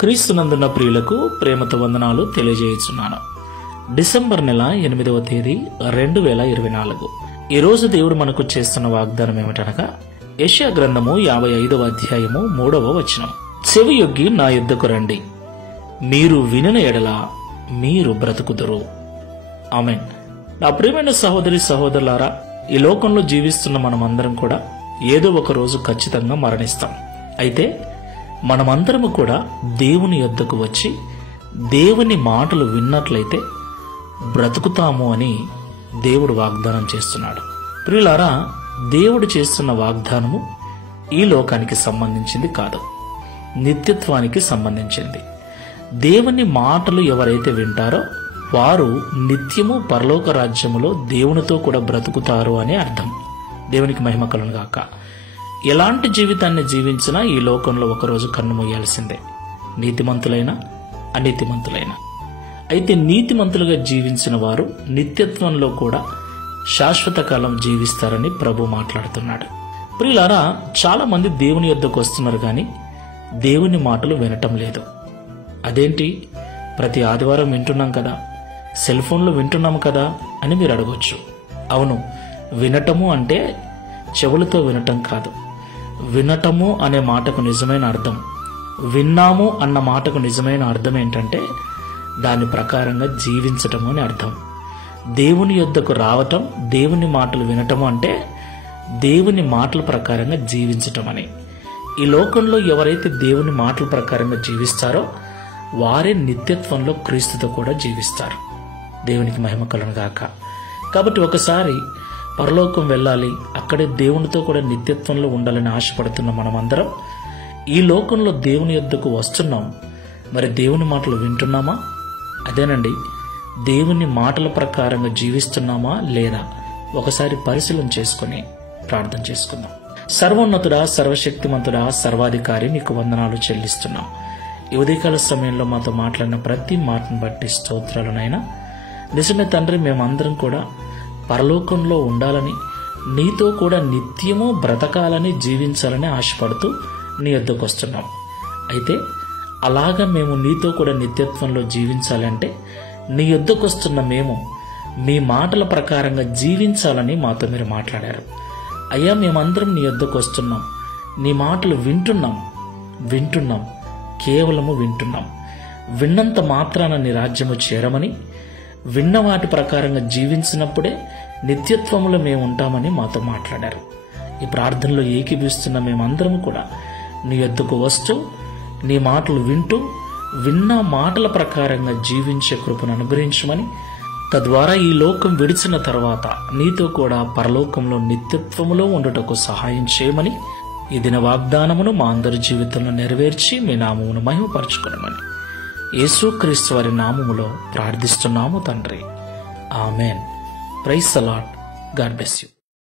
క్రీస్తునందున్న ప్రియులకు ప్రేమతో వందనాలు తెలియజేయుచున్నాను. డిసెంబర్ నెల 8వ తేదీ 2024. ఈ రోజు దేవుడు మనకు చేస్తున్న వాగ్దానం ఏమిటనగా యెషయా గ్రంథము 55వ అధ్యాయము 3వ వచనం. చెవియొగ్గి నా యుద్ధకు రండి, మీరు వినిన ఎడల మీరు బ్రతుకుదురు. ఆమేన్. నా ప్రియమైన సహోదరి సహోదరులారా, ఈ లోకంలో జీవిస్తున్న మనమందరం కూడా ఏదో ఒక రోజు ఖచ్చితంగా మరణిస్తాం. అయితే మనమందరము కూడా దేవుని యొద్దకు వచ్చి దేవుని మాటలు విన్నట్లయితే బ్రతుకుతాము అని దేవుడు వాగ్దానం చేస్తున్నాడు. ప్రియులారా, దేవుడు చేస్తున్న వాగ్దానము ఈ లోకానికి సంబంధించింది కాదు, నిత్యత్వానికి సంబంధించింది. దేవుని మాటలు ఎవరైతే వింటారో వారు నిత్యము పరలోక రాజ్యములో దేవునితో కూడా బ్రతుకుతారు అని అర్థం. దేవునికి మహిమ కలుగును గాక. ఎలాంటి జీవితాన్ని జీవించినా ఈ లోకంలో ఒకరోజు కన్ను మూయాల్సిందే, నీతిమంతులైనా అనీతిమంతులైనా. అయితే నీతిమంతులుగా జీవించిన వారు నిత్యత్వంలో కూడా శాశ్వత కాలం జీవిస్తారని ప్రభు మాట్లాడుతున్నాడు. ప్రియులారా, చాలా మంది దేవుని యొద్దకు వస్తున్నారు కానీ దేవుని మాటలు వినటం లేదు. అదేంటి, ప్రతి ఆదివారం వింటున్నాం కదా, సెల్ ఫోన్లో వింటున్నాము కదా అని మీరు అడగొచ్చు. అవును, వినటము అంటే చెవులతో వినటం కాదు. వినటము అనే మాటకు నిజమైన అర్థం, విన్నాము అన్న మాటకు నిజమైన అర్థం ఏంటంటే దాని ప్రకారంగా జీవించటము అని అర్థం. దేవుని యొద్దకు రావటం, దేవుని మాటలు వినటము అంటే దేవుని మాటల ప్రకారంగా జీవించటం అని. ఈ లోకంలో ఎవరైతే దేవుని మాటల ప్రకారంగా జీవిస్తారో వారే నిత్యత్వంలో క్రీస్తుతో కూడా జీవిస్తారు. దేవునికి మహిమ కలుగును గాక. కాబట్టి ఒకసారి పరలోకం వెళ్ళాలి, అక్కడే దేవునితో కూడా నిత్యత్వంలో ఉండాలని ఆశపడుతున్న మనమందరం ఈ లోకంలో దేవుని యొద్దకు వస్తున్నాం. మరి దేవుని మాటలు వింటున్నామా? అదేనండి, దేవుని మాటల ప్రకారంగా జీవిస్తున్నామా లేదా ఒకసారి పరిశీలన చేసుకుని ప్రార్థన చేసుకుందాం. సర్వోన్నతుడా, సర్వశక్తిమంతుడా, సర్వాధికారి, నీకు వందనాలు చెల్లిస్తున్నాం. ఈ ఉదయకాల సమయంలో మాతో మాట్లాడిన ప్రతి మాటను బట్టి స్తోత్రాలనైనా. నిజమే తండ్రి, మేమందరం కూడా పరలోకంలో ఉండాలని, నీతో కూడా నిత్యము బ్రతకాలని, జీవించాలని ఆశపడుతూ నీ యొద్దకు వస్తున్నాం. అయితే అలాగా మేము నీతో కూడా నిత్యత్వంలో జీవించాలంటే నీ యొద్దకు వస్తున్న మేము మీ మాటల ప్రకారంగా జీవించాలని మాతో మీరు మాట్లాడారు. అయ్యా, మేమందరం నీ యొద్దకు వస్తున్నాం, నీ మాటలు వింటున్నాం, కేవలము వింటున్నాం. విన్నంత మాత్రాన నీ రాజ్యము చేరమని, విన్న వాటి ప్రకారంగా జీవించినప్పుడే నిత్యత్వంలో మేము ఉంటామని మాతో మాట్లాడారు. ఈ ప్రార్థనలో ఏకీభవిస్తున్న మేమందరం కూడా నీ యొద్దకు వస్తూ నీ మాటలు వింటూ విన్న మాటల ప్రకారంగా జీవించే కృపను అనుగ్రహించమని, తద్వారా ఈ లోకం విడిచిన తర్వాత నీతో కూడా పరలోకంలో నిత్యత్వములో ఉండుటకు సహాయం చేయమని, ఈ దిన వాగ్దానమును మా అందరి జీవితంలో నెరవేర్చి మీ నామమును మహిమపరచుకొనమని యేసుక్రీస్తు వారి నామములో ప్రార్థిస్తున్నాము తండ్రి. Amen. Praise the Lord. God bless you.